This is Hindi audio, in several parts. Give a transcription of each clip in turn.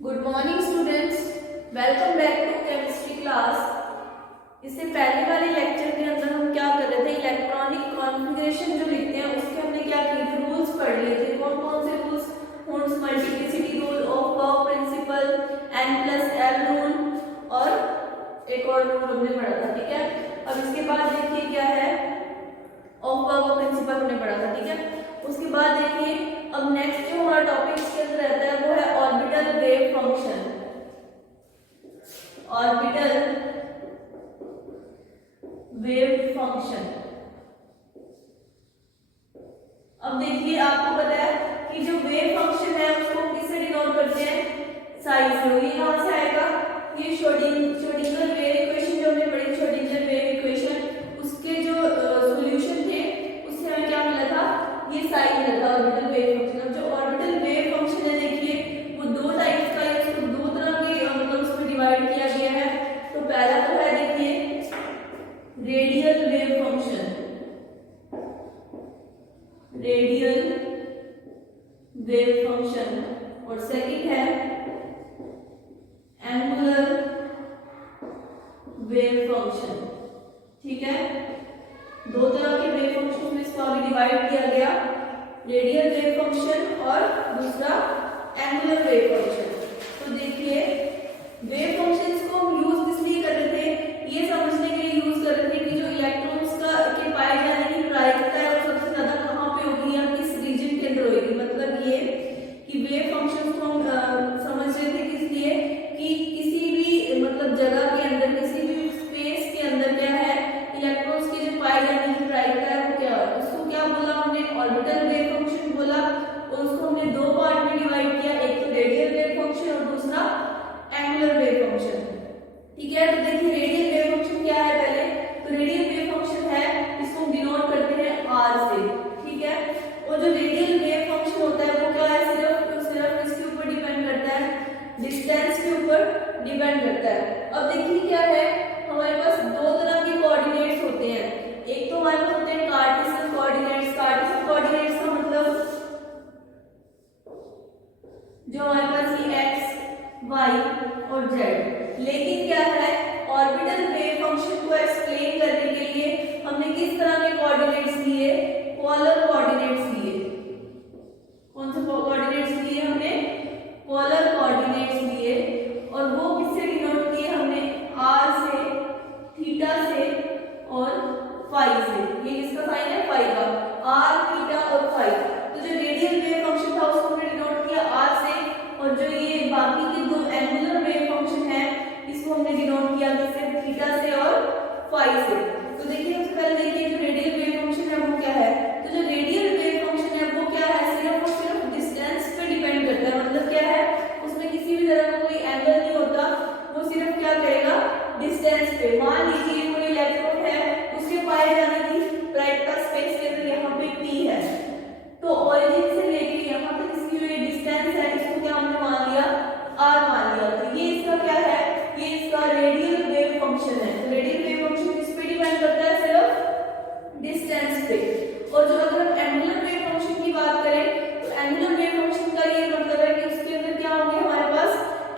Good morning students, welcome back to chemistry class. इससे पहले वाले लेक्चर के अंदर हम क्या कर रहे थे, इलेक्ट्रॉनिक कॉन्फ़िगरेशन जो लिखते हैं उसके हमने क्या किए थे, रूल्स पढ़ लिए थे। कौन कौन से rules? Hund's multiplicity rule, Aufbau principle, n+l rule और एक और रूल हमने पढ़ा था। ठीक है, अब इसके बाद देखिए क्या है, ऑफ पावर प्रिंसिपल हमने पढ़ा था। ठीक है, उसके बाद देखिए अब नेक्स्ट जो हमारा टॉपिक इसके अंदर रहता है वो है orbital wave function. Orbital wave function. अब देखिए आपको पता है कि जो वेव फंक्शन है उसको किससे डिनोट करते हैं? साई से। ये कहां से आएगा? ये श्रोडिंगर वेव इक्वेशन जो हमने पढ़ी, श्रोडिंगर वेव इक्वेशन, उसके जो सॉल्यूशन थे उससे हमें क्या मिला था? ये साई मिला था, ऑर्बिटल वेव फंक्शन। जो ऑर्बिटल वेव फंक्शन है देखिए वो दो टाइप का है, उसको दो तरह के मतलब उसमें डिवाइड किया गया है। तो पहला तो है देखिए radial wave function, radial wave function, और सेकंड है एंगुलर वेव फंक्शन। ठीक है, दो तरह के वेव फंक्शन में इसको आगे डिवाइड किया गया, रेडियल वेव फंक्शन और दूसरा एंगुलर वेव फंक्शन। तो देखिए वेव फंक्शंस को हम यूज इसलिए कर रहे थे, ये समझने के लिए यूज कर रहे थे कि जो इलेक्ट्रॉन्स का के पाए जाने की प्रायिकता है वो सबसे ज्यादा कहाँ पे होगी या किस रीजन के अंदर होगी। मतलब ये कि वेव फंक्शंस को हम समझ रहे थे किस लिए कि किसी भी मतलब जगह के अंदर, किसी भी स्पेस के अंदर क्या है, इलेक्ट्रॉन्स के जो पाए जाने की प्रायिकता है वो क्या है, उसको क्या बोला हमने? ऑर्बिटल वेव फंक्शन बोला। और उसको हमने दो पार्ट में डिवाइड किया, एक तो रेडियल वेव फंक्शन और दूसरा एंगुलर वेव फंक्शन। ठीक है, तो देखिए रेडियल वेव फंक्शन क्या है पहले, तो रेडियल वेव फंक्शन है इसको हम डिनोट करते हैं r से। ठीक है, और जो रेडियल वेव फंक्शन होता है वो क्या है, सिर्फ इसके ऊपर डिपेंड करता है, डिस्टेंस के ऊपर डिपेंड करता है। अब देखिए क्या है, हमारे पास दो तरह के कोऑर्डिनेट्स होते हैं। एक तो हमारे पास होते हैं कार्टेशियन कोऑर्डिनेट्स। कार्टेशियन कोऑर्डिनेट्स का मतलब जो हमारे पास ये x, y और z। लेकिन क्या है, ऑर्बिटल वेव फंक्शन को एक्सप्लेन करने के लिए हमने किस तरह के कोऑर्डिनेट्स लिए? पोलर कोऑर्डिनेट्स लिए। कौन से कोऑर्डिनेट्स लिए हमने? पोलर कोऑर्डिनेट्स लिए। और वो किससे डिनोट किए हमने? r से, थीटा से और फाई से। ये किसका साइन है? फाई का। r, थीटा और फाई। तो जो रेडियल वेव फंक्शन था उसको हमने डिनोट किया r से, और जो ये बाकी के दो एंगुलर वेव फंक्शन है इसको हमने डिनोट किया किससे? थीटा से और फाई से। तो देखिए सबसे पहले देखिए जो रेडियल वेव फंक्शन है वो क्या है, तो जो रेडियल वेव फंक्शन है वो क्या है, सिर्फ और सिर्फ डिस्टेंस पे डिपेंड करता है। मतलब क्या है, उसमें किसी भी तरह का कोई एंगल नहीं होता, वो सिर्फ क्या करेगा? डिस्टेंस पे। मान लीजिए कोई इलेक्ट्रॉन है, उसके पाए जाने की प्रायिकता स्पेस के अंदर यहाँ पे p है, तो ओरिजिन से लेके यहाँ तक इसकी जो ये डिस्टेंस है इसको क्या हमने मान लिया? r मान लिया। तो ये इसका क्या है, ये इसका रेडियल वेव फंक्शन है। तो रेडियल वेव फंक्शन किस पे डिपेंड करता है? सिर्फ डिस्टेंस पे। और जो अगर हम एंगुलर वेव फंक्शन की बात करें तो एंगुलर वेव फंक्शन का ये मतलब है कि उसके अंदर क्या होंगे, हमारे पास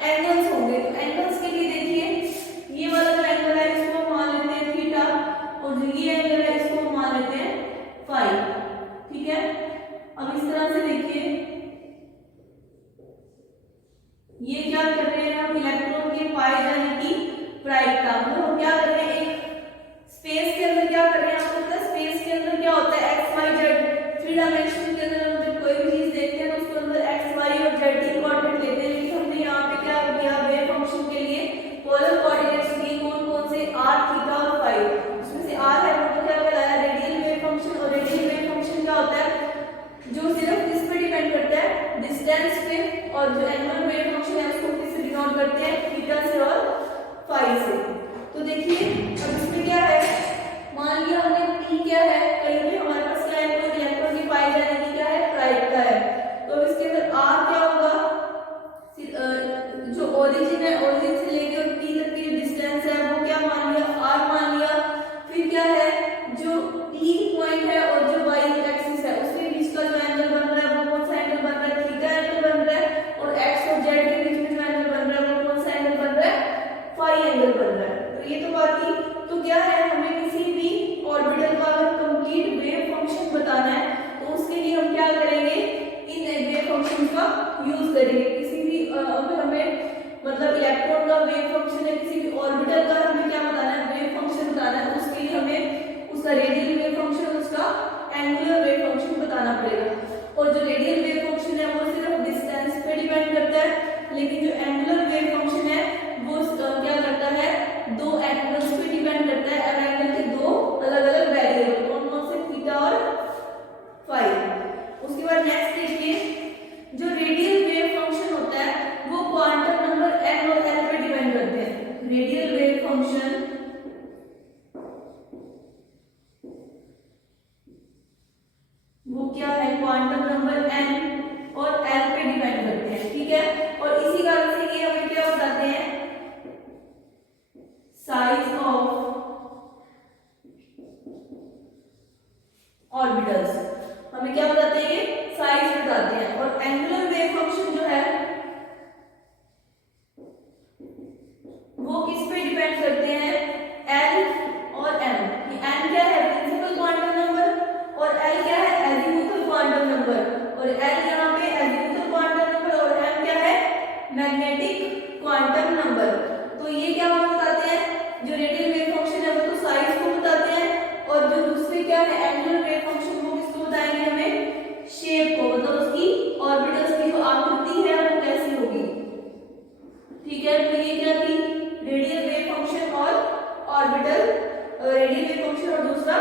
एंगल्स होंगे। तो एंगल्स के लिए देखिए ये वाला जो एंगल है इसको हम मान लेते हैं थीटा, और जो ये एंगल है इसको हम मान लेते हैं फाई। ठीक है, अब इस तरह से देखिए ये क्या कर रहे हैं हम, इलेक्ट्रॉन के पाए जाने की प्रायिकता। मतलब हम क्या कर रहे हैं, एक स्पेस के अंदर क्या कर रहे हैं, आपको पता है स्पेस के अंदर क्या होता है? x, y, z। Three dimension के अंदर हम जब कोई भी चीज देखते हैं तो उसके अंदर x, y और z की कोऑर्डिनेट लेते हैं। लेकिन हमने यहाँ पे क्या किया, वेव फंक्शन के लिए पोलर कोऑर्डिनेट्स दिए। कौन कौन से? r, थीटा और फाई। उसमें से r है वो तो क्या कहलाया? Radial wave function. और रेडियल वेव फंक्शन क्या होता है? जो सिर्फ किस पे डिपेंड करता है? डिस्टेंस पे। और जो एंगुलर वेव फंक्शन है उसको किससे डिनोट करते हैं? थीटा से और फाई से। तो देखिए अब इसमें क्या है, मान लिया हमने p क्या है, कहीं भी हमारे पास क्या है, कोई इलेक्ट्रॉन की पाए जाने की क्या है? प्रायिकता है। तो इसके अंदर r क्या होगा, जो ओरिजिन है, ओरिजिन से लेकर p तक की डिस्टेंस है वो क्या मान लिया? r मान लिया। फिर क्या है, जो p पॉइंट है और जो y एक्सिस है उसके बीच का जो एंगल बन रहा है वो कौन सा एंगल बन रहा है? थीटा एंगल बन रहा है। और x और z के बीच में जो करेंगे। किसी भी अगर हमें मतलब इलेक्ट्रॉन का वेव फंक्शन है, किसी भी ऑर्बिटल का हमें क्या बताना है, वेव फंक्शन बताना है, उसके लिए हमें उसका रेडियल वेव फंक्शन, उसका एंगुलर वेव फंक्शन बताना पड़ेगा। और जो रेडियल वेव फंक्शन है वो सिर्फ डिस्टेंस पे डिपेंड करता है, लेकिन जो एंगुलर वेव फंक्शन है वो क्या करता है, दो एंगल्स पे डिपेंड करता है। अब एंगल के दो अलग अलग वेरिएबल, कौन कौन से, थीटा और फाई। उसके बाद नेक्स्ट देखिए, जो रेडियल वेव फंक्शन होता है वो क्वांटम नंबर n और l पे डिपेंड करते हैं। रेडियल वेव फंक्शन वो क्या है, क्वांटम नंबर n और l पे डिपेंड करते हैं, ठीक है। और इसी कारण से ये हमें क्या बताते हैं, साइज ऑफ ऑर्बिटल्स, हमें क्या बताते हैं, ये साइज बताते हैं। और एंगुलर वेव फंक्शन जो है वो किस पे डिपेंड करते हैं, l और m। n क्या है, प्रिंसिपल क्वांटम नंबर, और l क्या है, एजीमुथल क्वांटम नंबर। और l यहाँ पे एजीमुथल क्वांटम नंबर और m क्या है, मैग्नेटिक क्वांटम नंबर। तो ये क्या हमें बताते हैं, जो रेडियल वेव फंक्शन है वो तो साइज को बताते हैं, और जो दूसरे क्या है एंगुलर वेव फंक्शन वो किसको बताएंगे, हमें शेप को, मतलब उसकी ऑर्बिटल्स की जो आकृति है वो कैसी होगी, ठीक है। तो ये क्या थी, रेडियल वेव फंक्शन और ऑर्बिटल, रेडियल वेव फंक्शन और दूसरा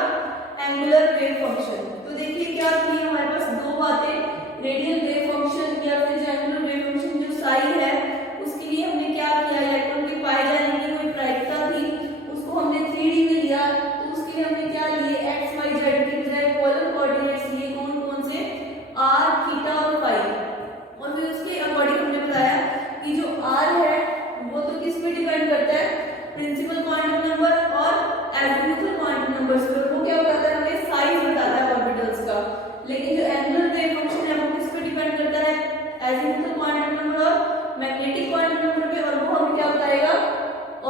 एंगुलर वेव फंक्शन। तो देखिए क्या थी हमारे पास दो बातें, रेडियल वेव फंक्शन या फिर जो एंगुलर वेव फंक्शन, जो साइज है उसके लिए हमने क्या किया, इलेक्ट्रॉन के पाए जाने की कोई प्रायिकता थी, उसको हमने 3D में लिया। तो उसके लिए हमने क्या लिए, एक्स वाई जेड की बजाय पोलर कोऑर्डिनेट्स लिए, कौन कौन से, आर, थीटा और फाई। और फिर उसके अकॉर्डिंग हमने बताया कि जो आर है वो तो किस पे डिपेंड करता है, प्रिंसिपल क्वांटम नंबर और एजीमुथल क्वांटम नंबर पर, वो क्या बताता है, हमें साइज बताता है ऑर्बिटल्स का। लेकिन जो एंगुलर वेव फंक्शन है वो किस पे डिपेंड करता है, एजीमुथल क्वांटम नंबर और मैग्नेटिक क्वांटम नंबर पे, और वो हमें क्या बताएगा,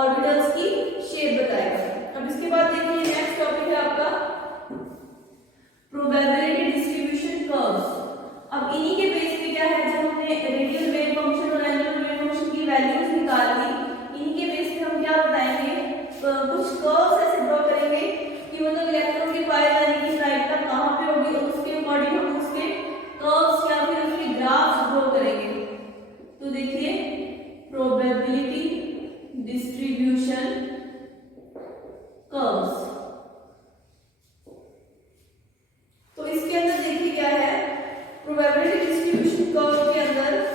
ऑर्बिटल्स की शेप बताएगा। अब इसके बाद देखिए नेक्स्ट टॉपिक है आपका प्रोबेबिलिटी डिस्ट्रीब्यूशन कर्व्स। अब इन्हीं के बेस पे क्या है, जो हमने रेडियल वेव फंक्शन और एंगुलर वेव फंक्शन की वैल्यूज निकाल ली, इन्हीं के बेस पे हम क्या बताएंगे, कुछ कर्व्स ऐसे ड्रॉ करेंगे कि मतलब इलेक्ट्रॉन के पाए जाने की प्रायिकता कहां पे होगी, और उसके अकॉर्डिंग हम उसके कर्व्स या फिर उसके ग्राफ्स ड्रॉ करेंगे। तो देखिए प्रोबेबिलिटी डिस्ट्रीब्यूशन कर्व्स, तो इसके अंदर देखिए क्या है, प्रोबेबिलिटी डिस्ट्रीब्यूशन कर्व के अंदर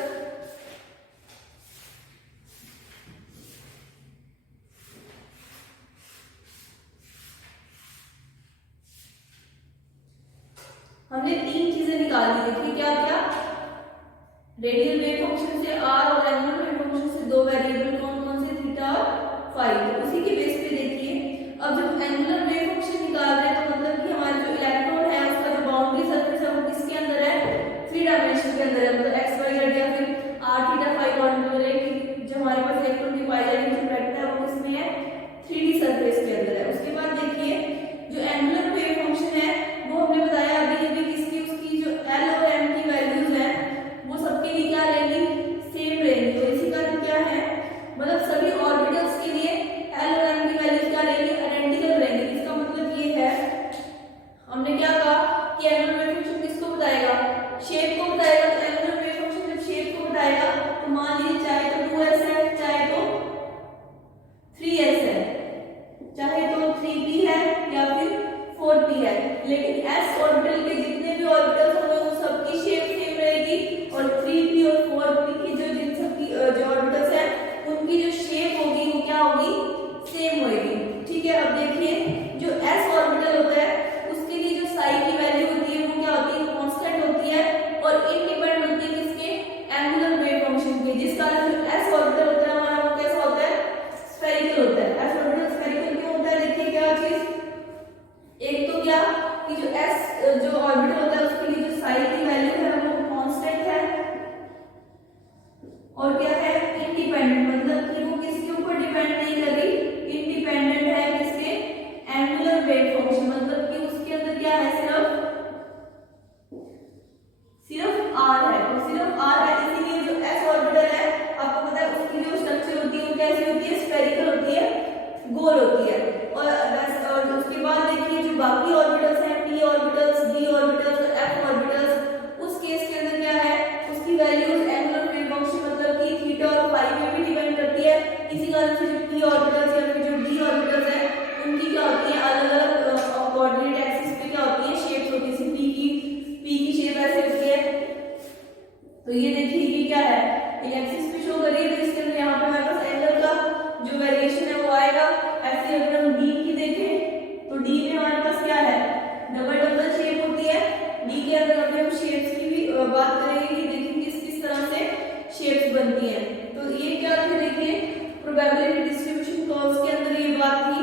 हमने तीन चीजें निकाली, देखिए क्या क्या, रेडियल वेव फंक्शन से आर और एंगुलर वेव फंक्शन से दो वेरिएबल, कौन कौन से, थीटा और फाई। तो उसी के बेस पे देखिए, अब जब एंगुलर वेव फंक्शन निकाल रहे हैं तो मतलब कि हमारा जो इलेक्ट्रॉन है उसका जो बाउंड्री सरफेस है वो किसके अंदर है, 3 डायमेंशन के अंदर है, मतलब एक्स वाई जेड या फिर आर थीटा फाई कोऑर्डिनेट है, जो हमारे पास इलेक्ट्रॉन की पाई जाने की जो वेक्टर है वो किसमें है, 3D सरफेस के अंदर है। उसके बाद देखिए जो एंगुलर वेव फंक्शन है वो हमने बताया अभी अभी किसकी, उसकी जो एल और एम की वैल्यूज है वो सबके लिए क्या रहेंगी, सेम रहेंगी। तो इसी कारण क्या है, मतलब सभी ऑर्बिटल्स के लिए एल और एम की वैल्यूज क्या रहेंगी, आइडेंटिकल रहेंगी। इसका मतलब ये है, हमने क्या कहा कि एंगुलर वेव फंक्शन किसको बताएगा, शेप को बताएगा। तो एंगुलर वेव फंक्शन जब शेप को बताएगा तो मान लीजिए चाहे तो 2s है, चाहे तो 3s है, चाहे तो 3p है या फिर 4p है, लेकिन s ऑर्बिटल के जितने भी ऑर्बिटल्स होंगे वो सबकी शेप सेम रहेगी, और 3p और 4p की जो जिन सबकी जो ऑर्बिटल्स हैं उनकी जो शेप होगी वो क्या होगी, सेम होगी, ठीक है। अब देखिए जो s ऑर्बिटल होता है उसके लिए जो साई की वैल्यू होती है वो क्या होती है, कांस्टेंट होती है और इंडिपेंडेंट होती है किसके, एंगुलर वेव फंक्शन के, जिस कारण जो s ऑर्बिटल होता है हमारा वो कैसा होता है, स्फेरिकल होता है। s ऑर्बिटल स्फेरिकल क्यों होता है, देखिए क्या चीज, एक तो क्या कि जो s जो ऑर्बिटल होता है उसके लिए जो साई की वैल्यू है वो कांस्टेंट है, और क्या है, इंडिपेंडेंट, मतलब कि वो किसके ऊपर डिपेंड नहीं कर रही, इंडिपेंडेंट है किसके, एंगुलर वेव फंक्शन, मतलब कि उसके अंदर क्या है, सिर्फ r है, और सिर्फ r है, इसीलिए जो एक्सिस पे शो करिए तो इसके अंदर यहाँ पे हमारे पास एंगल का जो वेरिएशन है वो आएगा। ऐसे अगर हम डी की देखें तो डी में हमारे पास क्या है, डबल डबल शेप होती है। डी के अंदर अभी हम शेप्स की भी बात करेंगे कि देखिए किस तरह से शेप्स बनती हैं। तो ये क्या थे, देखिए प्रोबेबिलिटी डिस्ट्रीब्यूशन क्लॉज के अंदर ये बात थी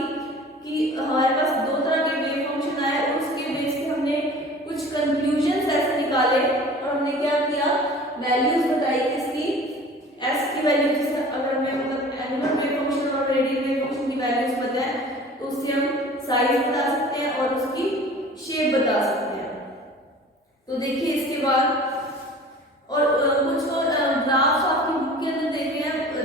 कि हमारे पास दो तरह के वेव फंक्शन आए और उसके बेस पे हमने कुछ कंक्लूजन ऐसे निकाले और हमने क्या किया, वैल्यूज बताई किसकी, एस की वैल्यू। जैसे अगर हमें मतलब एनुअल वेव फंक्शन और रेडियल वेव फंक्शन की वैल्यूज पता है तो उससे हम साइज बता सकते हैं और उसकी शेप बता सकते हैं। तो देखिए इसके बाद और कुछ और ग्राफ आपकी बुक के अंदर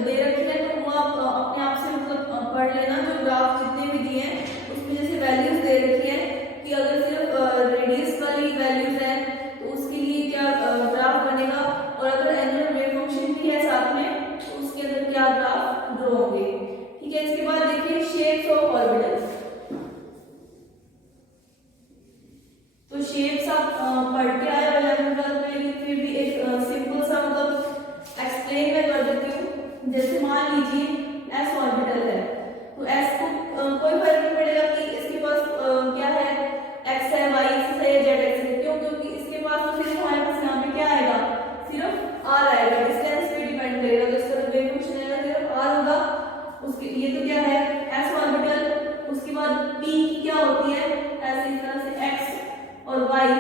दे रखे हैं तो वो आप अपने आप से मतलब पढ़ लेना। जो ग्राफ जितने भी दिए हैं उसमें जैसे वैल्यूज दे रखी है कि अगर सिर्फ रेडियस वाली वैल्यूज है तो उसके लिए क्या ग्राफ बनेगा, और अगर एंगुलर वेव फंक्शन भी है साथ में तो उसके अंदर क्या ग्राफ ड्रॉ होंगे। ठीक है, इसके बाद देखिए शेप्स ऑफ ऑर्बिटल्स। तो शेप्स आप पढ़ के आए हो 11th में, फिर भी एक सिंपल सा मतलब एक्सप्लेन मैं कर देती हूँ। जैसे मान लीजिए एस ऑर्बिटल है तो एस को कोई फर्क नहीं पड़ेगा कि इसके पास क्या है, एक्स है, वाई एक्सिस है या जेड एक्सिस है। क्यों? क्योंकि इसके पास तो सिर्फ हमारे पास यहाँ पे क्या आएगा, सिर्फ आर आएगा, डिस्टेंस पे डिपेंड करेगा। तो इसका वेव फंक्शन आएगा सिर्फ आर होगा। उसके ये तो क्या है एस ऑर्बिटल। उसके बाद पी क्या होती है, ऐसे इस तरह से एक्स और वाई।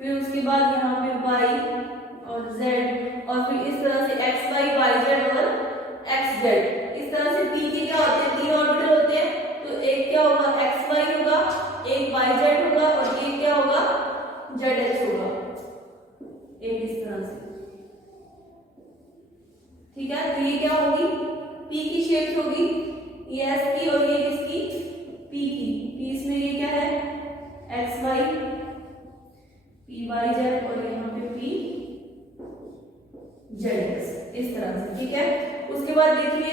फिर उसके बाद यहाँ पे y और z, और फिर इस तरह से x y y z और x z। इस तरह से p के क्या होते हैं, तीन ऑर्बिटल होते हैं। तो एक क्या होगा x y होगा, एक y z होगा और एक क्या होगा z x होगा, एक इस तरह से। ठीक है, तो ये क्या होगी, p की शेप होगी, ये s की और ये किसकी, p की। p इसमें ये क्या है x y p y z और यहाँ पे पी जेड एक्स, इस तरह से। ठीक है, उसके बाद देखिए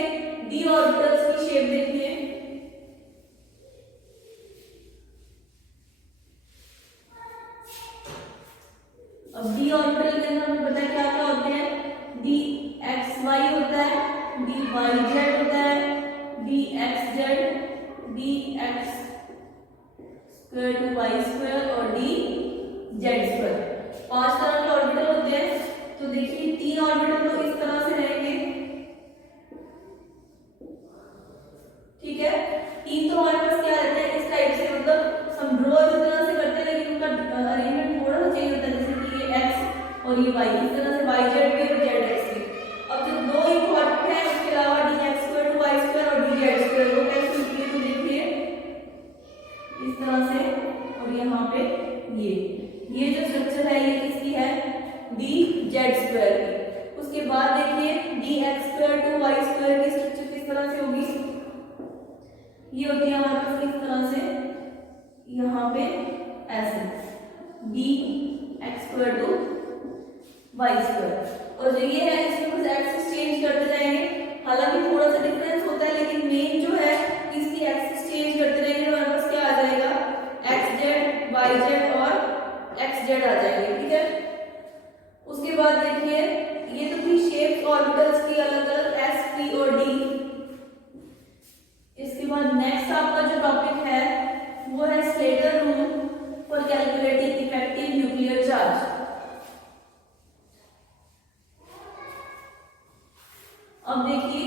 डी ऑर्बिटल्स की शेप देखिए। अब डी ऑर्बिटल के अंदर हमें पता है क्या क्या होते हैं, डी एक्स वाई होता है, डी वाई जेड होता है, d x z, d x square to y square और डी जेड स्क्वायर। 5 तरह के ऑर्बिटल होते हैं। तो देखिए तीन ऑर्बिटल तो इस तरह से रहेंगे। ठीक है, तीन तो हमारे पास क्या रहते हैं इस टाइप से, मतलब हम ड्रॉ इस तरह से करते हैं लेकिन उनका अरेंजमेंट थोड़ा सा चेंज होता है। जैसे कि ये एक्स और ये वाई, इस तरह से वाई जेड भी और जेड एक्स भी। अब जो दो इंपॉर्टेंट है उसके अलावा d x square to y square और डी जेड स्क्वायर, वो कैसे होती है, तो देखिए इस तरह से। और यहाँ पे ये जो स्ट्रक्चर है ये किसकी है, डी जेड स्क्वायर की। उसके बाद देखिए d x square to y square की स्ट्रक्चर किस तरह से होगी, ये होती है हमारे पास किस तरह से, यहाँ पे ऐसे d x square to y square. और जो ये है इसमें बस एक्सिस चेंज करते जाएंगे, हालांकि थोड़ा सा डिफरेंस होता है लेकिन मेन जो है इसकी एक्सिस चेंज करते रहेंगे। हमारे पास क्या आ जाएगा, एक्स जेड वाई जेड और एक्स जेड आ जाएंगे। ठीक है, उसके बाद देखिए ये तो थी शेप्स ऑर्बिटल्स की अलग अलग, एस पी और डी। इसके बाद नेक्स्ट आपका जो टॉपिक है वो है Slater rule for calculating effective nuclear charge. अब देखिए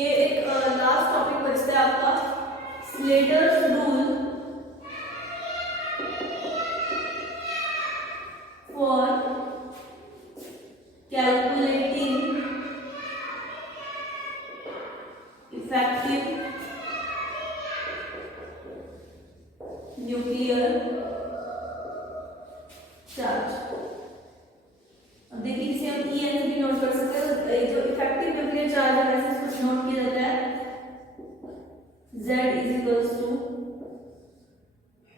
ये एक लास्ट टॉपिक बचता है आपका, Slater's rule for calculating effective nuclear charge। अब देखिए इसे हम ई एन से भी नोट कर सकते हैं। जो इफेक्टिव न्यूक्लियर चार्ज है वैसे कुछ नोट किया जाता है, Z is equals to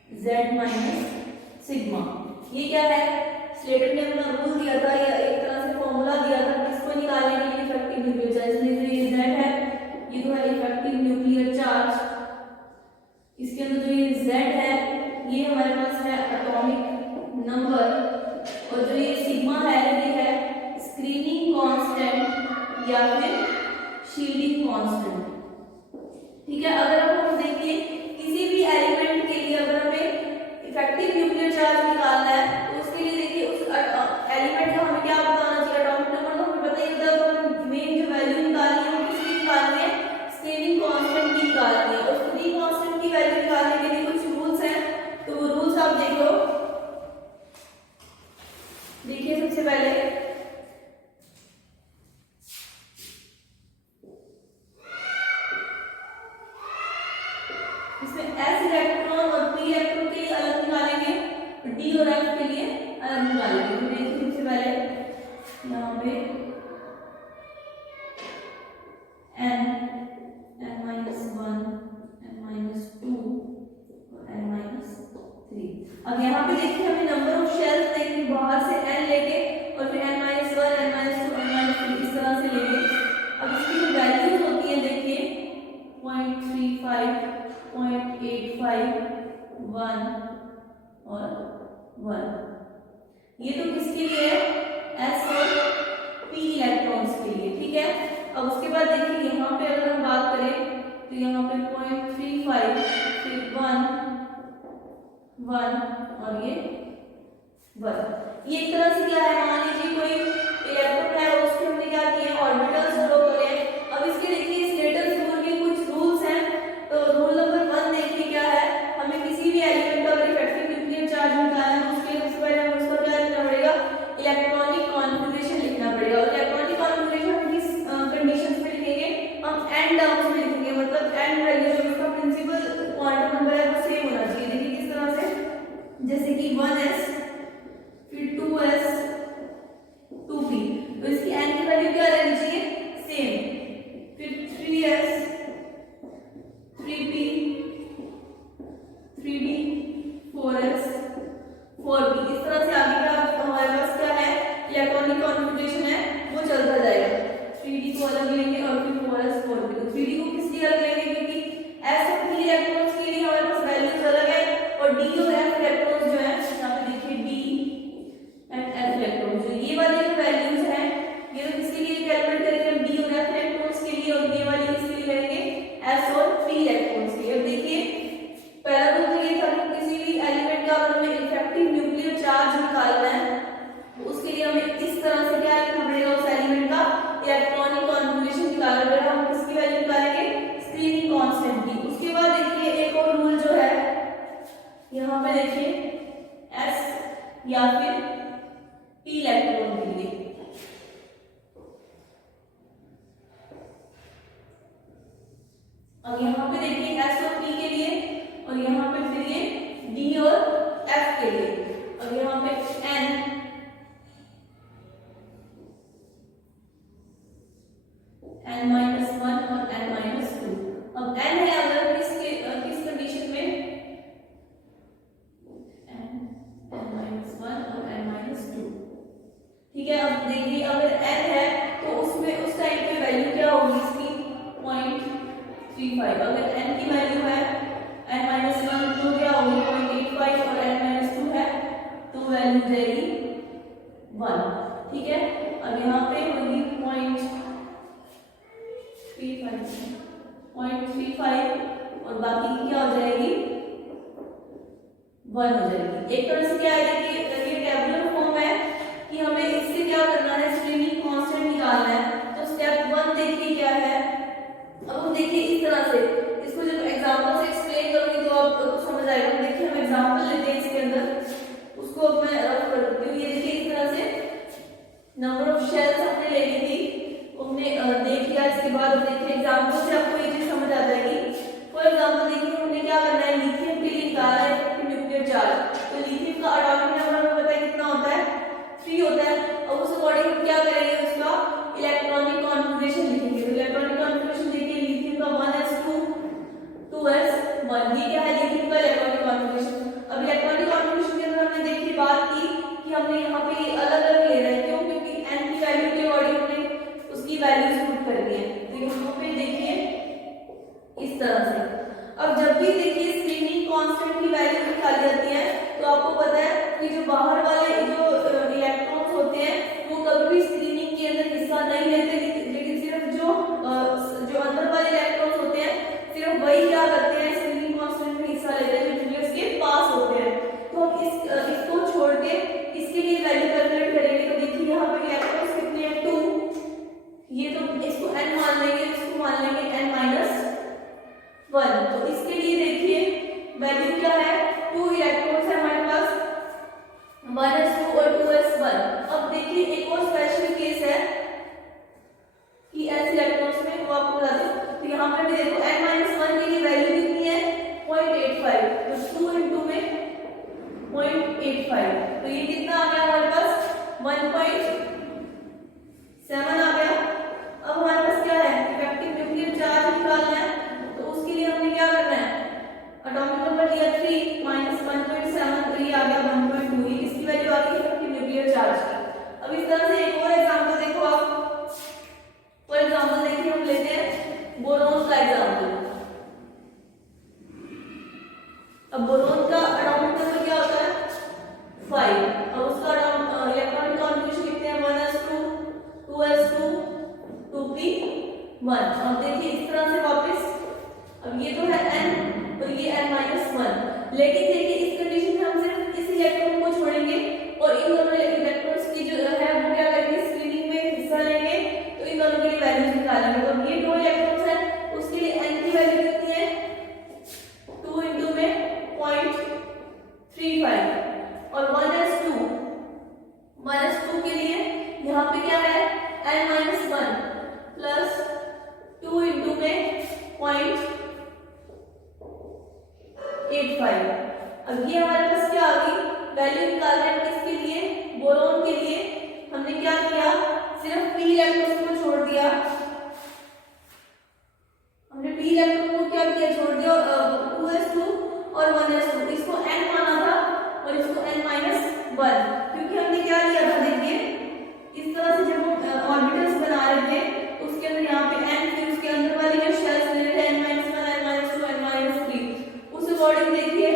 Z minus sigma. ये क्या है, स्लेटर ने अपना रूल दिया था या एक तरह से फॉर्मूला दिया था किसको निकालने के लिए इफेक्टिव न्यूक्लियर चार्ज। फिर शील्डिंग कांस्टेंट। ठीक है, अगर हम देखिए किसी भी एलिमेंट के लिए अगर हमें इफेक्टिव न्यूक्लियर चार्ज निकालना है तो उसके लिए देखिए उस एलिमेंट का हमें क्या बताना चाहिए, एटॉमिक नंबर तो हमें पता ही होता है, तो मेन जो वैल्यू निकालनी है वो किसकी निकालनी है, स्क्रीनिंग कांस्टेंट की निकालनी है। और स्क्रीनिंग कांस्टेंट की वैल्यू निकालने के लिए कुछ रूल्स हैं, तो वो रूल्स आप देखो। देखिए सबसे पहले इसमें एस इलेक्ट्रॉन और पी इलेक्ट्रॉन के लिए अलग निकालेंगे, डी और एफ के लिए अलग निकालेंगे। तो देखिए सबसे पहले यहाँ पे n-1 n-2 और n-3। अब यहाँ पे देखिए हमें नंबर ऑफ शेल्स देखिए बाहर से n लेके और फिर n-1 n-2 n-3 इस तरह से लेंगे। अब इसकी जो वैल्यूज होती है देखिए 0.35 0.85 1 और 1, ये तो किसके लिए है, s और p इलेक्ट्रॉन्स के लिए। ठीक है, अब उसके बाद देखिए यहाँ पे अगर हम बात करें तो यहाँ पे 0.35 फिर 1 और ये 1, ये एक तरह से क्या है, मान लीजिए कोई इलेक्ट्रॉन है उसके हमने क्या किया, ऑर्बिटल्स ड्रॉ करे। अब इसके देखिए स्टेटस रूल के कुछ रूल्स हैं, तो रूल नंबर 1 देखिए क्या है, हमें किसी भी एलिमेंट का अगर इफेक्टिव न्यूक्लियर चार्ज निकालना है तो उसके सबसे पहले हमें उसका क्या लिखना पड़ेगा, इलेक्ट्रॉनिक कॉन्फ़िगरेशन लिखना पड़ेगा। और इलेक्ट्रॉनिक कॉन्फ़िगरेशन हम किस कंडीशंस में लिखेंगे, हम n टर्म्स में लिखेंगे, मतलब n वैल्यू जो उसका प्रिंसिपल क्वांटम नंबर है वो सेम होना चाहिए। देखिए किस तरह से, जैसे कि 1s फिर 2s 2p, तो इसकी n की वैल्यू क्या रहनी चाहिए, सेम, फिर 3s 3p 3d 4s 4p, इस तरह से आगे का हमारे पास क्या है, इलेक्ट्रॉनिक कॉन्फ़िगरेशन है वो चलता जाएगा। 3d को अलग लेंगे और फिर 4s 4p, तो 3d को किस लिए अलग लेंगे, क्योंकि s और p इलेक्ट्रॉन्स के लिए हमारे पास वैल्यूज अलग है, और d और f इलेक्ट्रॉन्स जो है यहाँ पे देखिए d एंड f इलेक्ट्रॉन्स, जो ये वाले जो वैल्यूज हैं ये तो किसके लिए कैलकुलेट करेंगे, हम d और f इलेक्ट्रॉन्स के लिए, और ये वाली किसके लिए करेंगे, s और p इलेक्ट्रॉन्स के लिए। अब देखिए पहला रूल तो ये था कि किसी भी एलिमेंट का अगर हमें इफेक्टिव न्यूक्लियर चार्ज निकालना है तो उसके लिए हमें इस तरह से क्या लिखना पड़ेगा, उस एलिमेंट का इलेक्ट्रॉनिक कॉन्फ़िगरेशन निकालना पड़ेगा। हम किसकी वैल्यू निकालेंगे, स्क्रीनिंग कांस्टेंट की। उसके बाद देखिए एक और रूल जो है यहाँ पे देखिए s या फिर p इलेक्ट्रॉन के लिए, अब यहाँ पे देखिए s और p के लिए, और यहाँ पे फिर ये d और f के लिए, और यहाँ पे n n-1 और n-2। अब n है अगर किस कंडीशन में, n-1 और n-2। ठीक है, अब देखिए अगर n है तो उसमें उस टाइम पे वैल्यू क्या होगी इसकी 0.35, अगर n की वैल्यू है n-1 तो क्या होगी 0.85 और n-2 है तो वैल्यू जाएगी 1। ठीक है, अब यहाँ पे होगी 0.35 और बाकी की क्या हो जाएगी 1 हो जाएगी। एक तरह से क्या है, देखिए ये टेबुलर फॉर्म है कि हमें इससे क्या करना है, स्क्रीनिंग कांस्टेंट निकालना है। तो स्टेप 1 देखिए क्या है, अब हम देखिए इस तरह से इसको जब एग्जांपल से एक्सप्लेन करूंगी तो आपको समझ आएगा। देखिए हम एग्जांपल लेते हैं इसके अंदर, उसको अब मैं रफ कर देती हूँ। ये देखिए इस तरह से नंबर ऑफ शेल्स हमने ले ली थी, हमने देख लिया। इसके बाद देखिए एग्जांपल से आपको ये चीज समझ आ जाएगी। फॉर एग्जांपल देखिए हमने क्या करना है, लिथियम के लिए निकाला है न्यूक्लियर चार्ज, तो लिथियम का एटॉमिक नंबर हमें पता है कितना होता है, 3 होता है। अब उस अकॉर्डिंग हम क्या करेंगे, उसका इलेक्ट्रॉनिक कॉन्फ़िगरेशन लिखेंगे। तो इलेक्ट्रॉनिक कॉन्फ़िगरेशन देखिए लिथियम का 1s2 2s1, ये क्या है लिथियम का इलेक्ट्रॉनिक कॉन्फ़िगरेशन। अब इलेक्ट्रॉनिक कॉन्फ़िगरेशन के अंदर हमने देखिए बात की कि हमने यहाँ पे अलग अलग ले रहे हैं, क्यों, क्योंकि n की वैल्यू के अकॉर्डिंग हमने उसकी वैल्यूज पुट करनी है। तो यहाँ पे देखिए इस तरह से। अब जब भी देखिए स्क्रीनिंग कांस्टेंट की वैल्यू निकाली जाती है तो आपको पता है कि जो बाहर वाले जो इलेक्ट्रॉन्स होते हैं वो कभी भी स्क्रीनिंग के अंदर हिस्सा नहीं लेते, लेकिन सिर्फ ये तो इसको n मान लेंगे, इसको मान लेंगे n माइनस 1। तो इसके लिए देखिए वैल्यू क्या है, 2 इलेक्ट्रॉन्स है हमारे पास, 1s2 और 2s1। अब देखिए एक और स्पेशल केस है कि ऐसे इलेक्ट्रॉन्स में वो आपको बता दूं, तो यहाँ पर भी देखो n माइनस 1 के लिए वैल्यू कितनी है 0.85, तो 2 इंटू में 0.85, तो ये कितना आ गया हमारे पास 1.7 आ गया। अब हमारे पास क्या है, इफेक्टिव न्यूक्लियर चार्ज निकालना है, तो उसके लिए हमने क्या करना है, एटॉमिक नंबर लिया 3 माइनस 1.7, तो ये आ गया 1.2, ये किसकी वैल्यू आ गई इफेक्टिव न्यूक्लियर चार्ज की। अब इस तरह से एक और एग्जांपल देखो आप, फॉर एग्जांपल देखिए हम लेते हैं बोरॉन का एग्जांपल। अब बोरॉन का एटॉमिक नंबर क्या होता है 5, अब उसका इलेक्ट्रॉनिक कॉन्फ़िगरेशन कितने हैं 1s2 2s2 2p1। अब देखिए इस तरह से वापस, अब ये तो है n और ये n माइनस 1, लेकिन देखिए इस कंडीशन में हम सिर्फ इस इलेक्ट्रॉन को छोड़ेंगे और इन दोनों इलेक्ट्रॉन्स की जो है वो क्या करेंगे स्क्रीनिंग में हिस्सा लेंगे, तो इन दोनों के लिए वैल्यूज निकालेंगे। तो ये 2 इलेक्ट्रॉन्स हैं, उसके लिए n की वैल्यू कितनी है 2 इंटू में 0.35, और 1s2 के लिए यहाँ पे क्या है n माइनस 1 प्लस 2 इंटू में 0.85। अब ये हमारे पास क्या आ गई वैल्यू निकाल रहे हैं किसके लिए, बोरॉन के लिए। हमने क्या किया, सिर्फ p इलेक्ट्रॉन को छोड़ दिया, हमने p इलेक्ट्रॉन को क्या किया छोड़ दिया, 2s2 और 1s2, इसको n माना था और इसको n माइनस 1, क्योंकि हमने क्या लिया था देखिए इस तरह से जब हम ऑर्बिटल्स बना रहे थे उसके अंदर यहाँ पे n थी, उसके अंदर वाली जो शेल्स ले रहे थे n minus 1 n minus 2 n minus 3, उस अकॉर्डिंग देखिए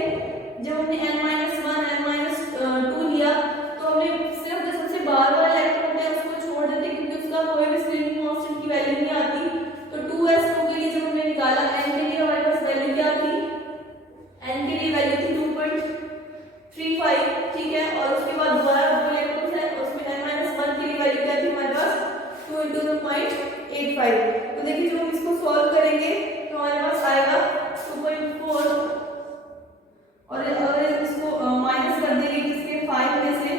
जब हमने n माइनस 1 n माइनस 2 लिया तो हमने सिर्फ जो सबसे बाहर वाला इलेक्ट्रॉन है उसको छोड़ देते, क्योंकि उसका कोई भी स्क्रीनिंग कांस्टेंट की वैल्यू नहीं आती। तो 2s2 के लिए जब हमने निकाला n के लिए हमारे पास वैल्यू क्या थी, n के लिए वैल्यू थी 2.35, ठीक है, और उसके बाद दोबारा 2 इलेक्ट्रॉन्स है उसमें n माइनस 1 के लिए वैल्यू क्या थी हमारे पास 2 इंटू 0.85। तो देखिए जब हम इसको सॉल्व करेंगे तो हमारे पास आएगा 2.4, और अगर इसको माइनस कर देंगे किसके 5 में से,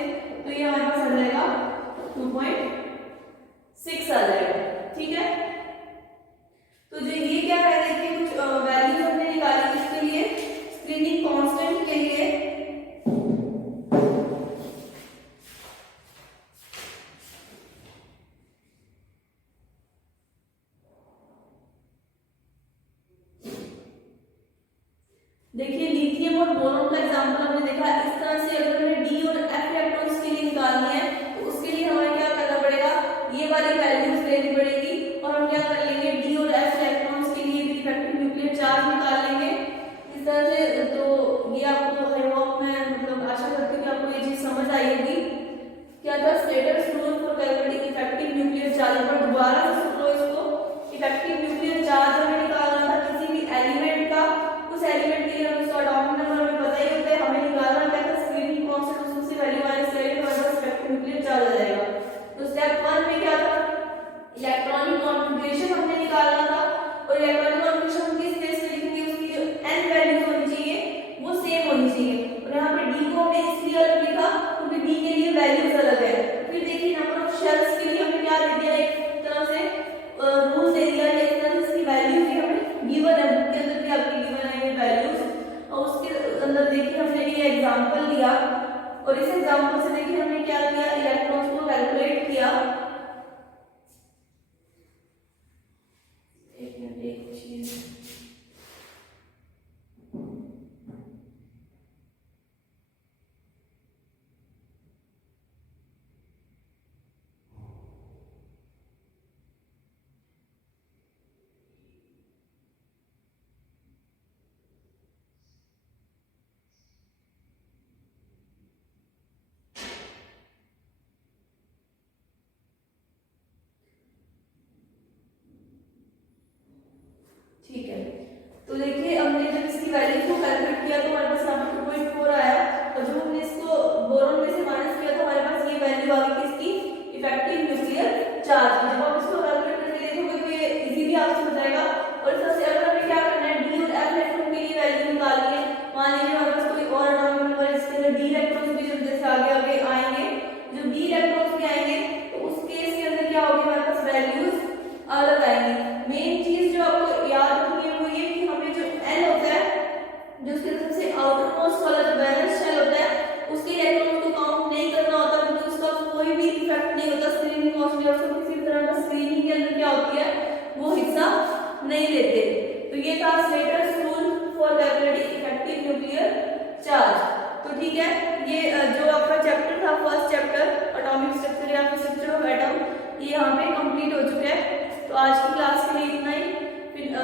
तो ये हमारे पास आ जाएगा 2.6 आ जाएगा, ठीक है। तो जो ये क्या है देखिए कुछ वैल्यूज हमने निकाली इसके लिए स्क्रीनिंग कांस्टेंट के लिए। देखिए लिथियम और बोरॉन का एग्जांपल हमने देखा, इस तरह से अगर हमें डी और एफ इलेक्ट्रॉन्स के लिए निकालनी है तो उसके लिए हमें क्या करना पड़ेगा, ये वाली वैल्यूज लेनी पड़ेगी, और हम क्या कर लेंगे डी और एफ इलेक्ट्रॉन्स के लिए भी इफेक्टिव न्यूक्लियर चार्ज निकाल लेंगे इस तरह से। तो ये आपको आई होप मैं मतलब आशा करती हूँ कि आपको ये चीज समझ आई होगी। क्या था Slater's rule for calculating effective nuclear charge, पर दोबारा से सुन लो इसको। इफेक्टिव न्यूक्लियर चार्ज हमें निकालना था किसी भी एलिमेंट का, उस एलिमेंट के लिए हमें उसका एटॉमिक नंबर हमें पता ही होता है, हमें निकालना क्या था स्क्रीनिंग कांस्टेंट, उससे वैल्यू माइनस करेंगे तो हमारे पास इफेक्टिव न्यूक्लियर चार्ज आ जाएगा। तो स्टेप 1 में क्या था, इलेक्ट्रॉनिक कॉन्फ़िगरेशन हमने निकालना था, और इलेक्ट्रॉनिक कॉन्फ़िगरेशन हम किस बेस पे लिखेंगे, उसकी जो n वैल्यूज होनी चाहिए वो सेम होनी चाहिए, और यहाँ पे d को हमने इसलिए अलग लिखा क्योंकि d के लिए वैल्यूज अलग है। फिर देखिए नंबर ऑफ शेल्स के लिए हमने क्या दे दिया, एक तरह से रूल दे दिया, एक तरह से इसकी वैल्यूज भी हमें गिवन है, बुक के अंदर भी आपकी गिवन है ये वैल्यूज, और उसके अंदर देखिए हमने ये एग्जांपल लिया, और इस एग्जांपल से देखिए हमने क्या किया, इलेक्ट्रॉन्स को कैलकुलेट किया। एक मिनट एक चीज, ठीक है। तो देखिए हमने जब इसकी वैल्यू को कैलकुलेट किया तो हमारे पास यहाँ पर 2.4 आया, और जब हमने इसको बोरॉन में से माइनस किया तो हमारे पास ये वैल्यू आ गई किसकी, इफेक्टिव न्यूक्लियर चार्ज। जब हम इसको कैलकुलेट जाएगा। और सबसे अगर हमें क्या करना है, डी और एफ इलेक्ट्रॉन के लिए वैल्यू निकालनी है। मान लीजिए हमारे पास कोई और एटॉमिक नंबर है जिसके अंदर डी इलेक्ट्रॉन्स भी जैसे आगे आगे आएंगे, जो डी इलेक्ट्रॉन्स भी आएंगे तो उस केस के अंदर क्या होगी, हमारे पास वैल्यूज अलग आएंगी। मेन चीज जो आपको याद रखनी है वो ये कि हमें जो एन होता है, जो उसके सबसे आउटर मोस्ट वाला जो बैलेंस शेल होता है, उसके इलेक्ट्रॉन को काउंट नहीं करना होता, क्योंकि उसका कोई भी इफेक्ट नहीं होता स्क्रीनिंग मोशन या उसको किसी तरह का स्क्रीनिंग के अंदर क्या होती है वो हिस्सा नहीं लेते। तो ये था Slater's rule for calculating effective nuclear charge. तो ठीक है, ये जो आपका चैप्टर था फर्स्ट चैप्टर एटॉमिक स्ट्रक्चर या स्ट्रक्चर ऑफ एटम, ये यहाँ पे कंप्लीट हो चुका है। तो आज की क्लास के लिए इतना ही, फिर